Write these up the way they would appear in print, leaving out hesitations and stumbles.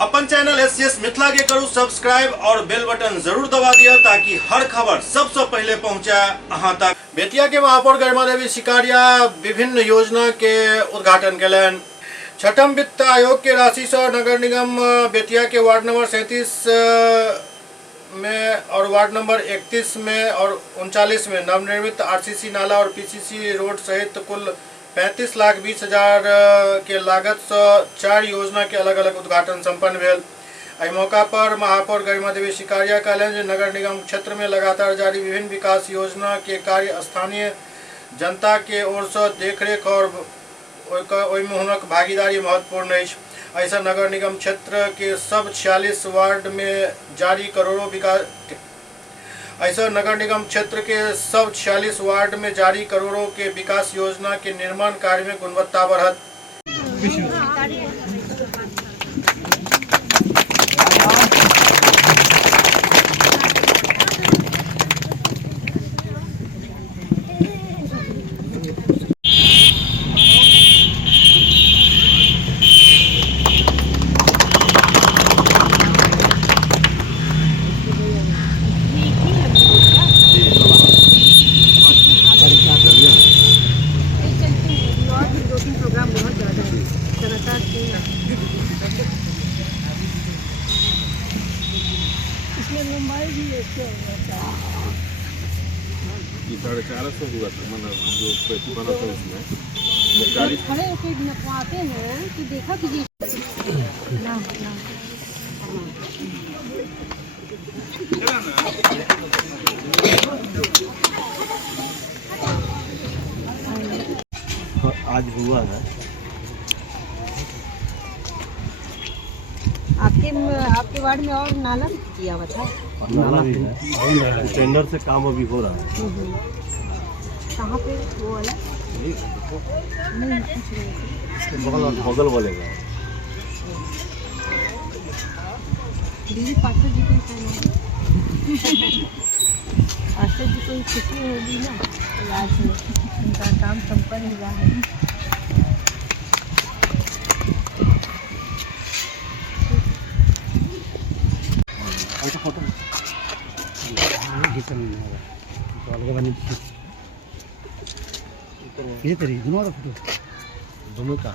अपन channel SCS Mithila के करू subscribe और बेल बटन जरूर दबा दिया ताकि हर खबर सबसे पहले पहुंचा अहां तक। बेतिया के महापौर गरिमा देवी शिकारिया विभिन्न योजना के उद्घाटन कलन। छठम वित्त आयोग के राशि से नगर निगम बेतिया के वार्ड नंबर 37 में और वार्ड नंबर 31 में और 39 में नवनिर्मित आरसीसी नाला और पीसीसी रोड सहित कुल 35,20,000 के लागत से 4 योजना के अलग अलग उद्घाटन संपन्न भेल। एहि मौका पर महापौर गरिमा देवी शिकारिया कहलनि जे नगर निगम क्षेत्र में लगातार जारी विभिन्न विकास योजना के कार्य स्थानीय जनता के ओर से देखरेख और ओहिमे हुनक भागीदारी महत्वपूर्ण अछि। ऐसा नगर निगम क्षेत्र के सब 46 वार्ड में जारी करोड़ों विकास ऐसा नगर निगम क्षेत्र के सब 46 वार्ड में जारी करोड़ों के विकास योजना के निर्माण कार्य में गुणवत्ता बढ़त। इसमें लंबाई भी ऐसे ये 450 हुआ था मतलब जो पैसे बना था उसमें खड़े होकर नपवाते हैं तो देखा कीजिए ना आज हुआ है। आपके वार्ड में और नाला किया हुआ था? नाला भी है, टेंडर से काम अभी हो रहा है। कहाँ पे वो वाला? नहीं कुछ नहीं, बगल वाले का दिल्ली पार्षद जी को पार्षद जी को खुशी होगी ना आज उनका काम संपन्न हुआ है। फोटो ये तेरी दोनों का फोटो दोनों का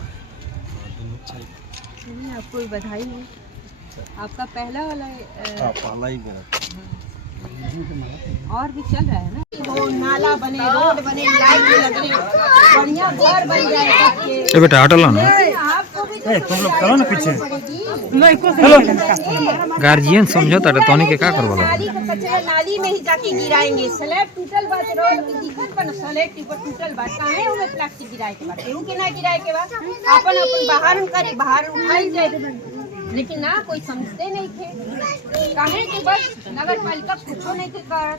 आपको बधाई है, आपका पहला वाला पहला ही मेरा और भी चल रहा है ना। वो नाला बने, रोड बने, लाइट भी लगे, बढ़िया घर बन जाए। बेटा हटो ना, तुम लोग करो ना पीछे। गार्जियन समझो तो तोनी के का करबो नाली का कचरा नाली में ही जाके गिराएंगे। स्लैब टूटल बात रोड की दिक्कत पर स्लैब टूटल बात काहे ओमे प्लास्टिक गिराए के बाद केहू के ना गिराए के बाद अपन बाहर करे, बाहर उठाई जाए, लेकिन ना कोई समझते नहीं थे। काहे कि बस नगर पालिका कुछो नहीं थे कर,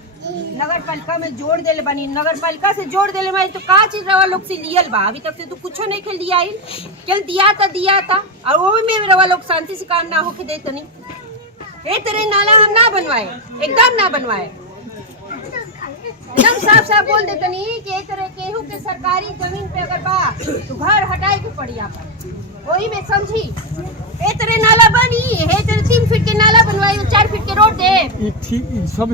नगर पालिका में जोड़ देले बनी, नगर पालिका से जोड़ देले भाई तो का चीज रवा लोग से लियल बा, अभी तक से तो कुछो नहीं खेल दिया केल दिया था और वो में रवा लोग शांति से काम ना होके देते नहीं। ए तेरे नाला हम ना बनवाए, एकदम ना बनवाए, एकदम साफ बोल देते नहीं कि एक तरह केहू के सरकारी जमीन पे अगर बा तो घर हटाए के पड़ी आपन, वही में समझी। ए तेरे नाला बनी है, तेरे 3 फीट के नाला बनवाई, 4 फीट के रोड दे। ये ठीक सब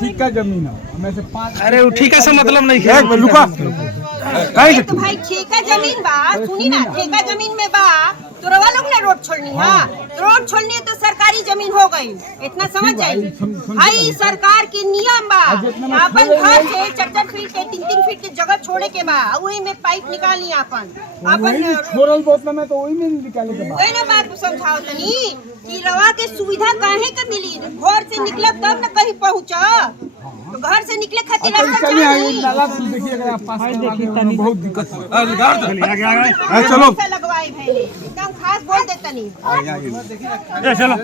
ठीक का जमीन है, हमें से 5। अरे वो ठीक है से मतलब नहीं है, लुका तो भाई ठेका जमीन बा, सुनी ना, ठेका जमीन में बा तो रवा लोग ना रोड छोड़नी। हाँ तो रोड छोड़नी है तो सरकारी जमीन हो गई, इतना समझ जाइए। भाई सरकार के नियम बा, अपन घर से 4-4 फीट के 3-3 फीट के जगह छोड़े के बा, वही में पाइप निकालनी अपन छोड़ल बोतल में तो वही में निकाले के बाद। वही ना बात समझाओ तनी कि रवा के सुविधा काहे के मिली, घर से निकलब तब न कहीं पहुँचा, तो घर से निकले खातिर रास्ता चाहिए। नाला देखिए अगर आप पास बहुत दिक्कत है। चलो लगवाए भाई एकदम खास बोल देता नहीं। चलो।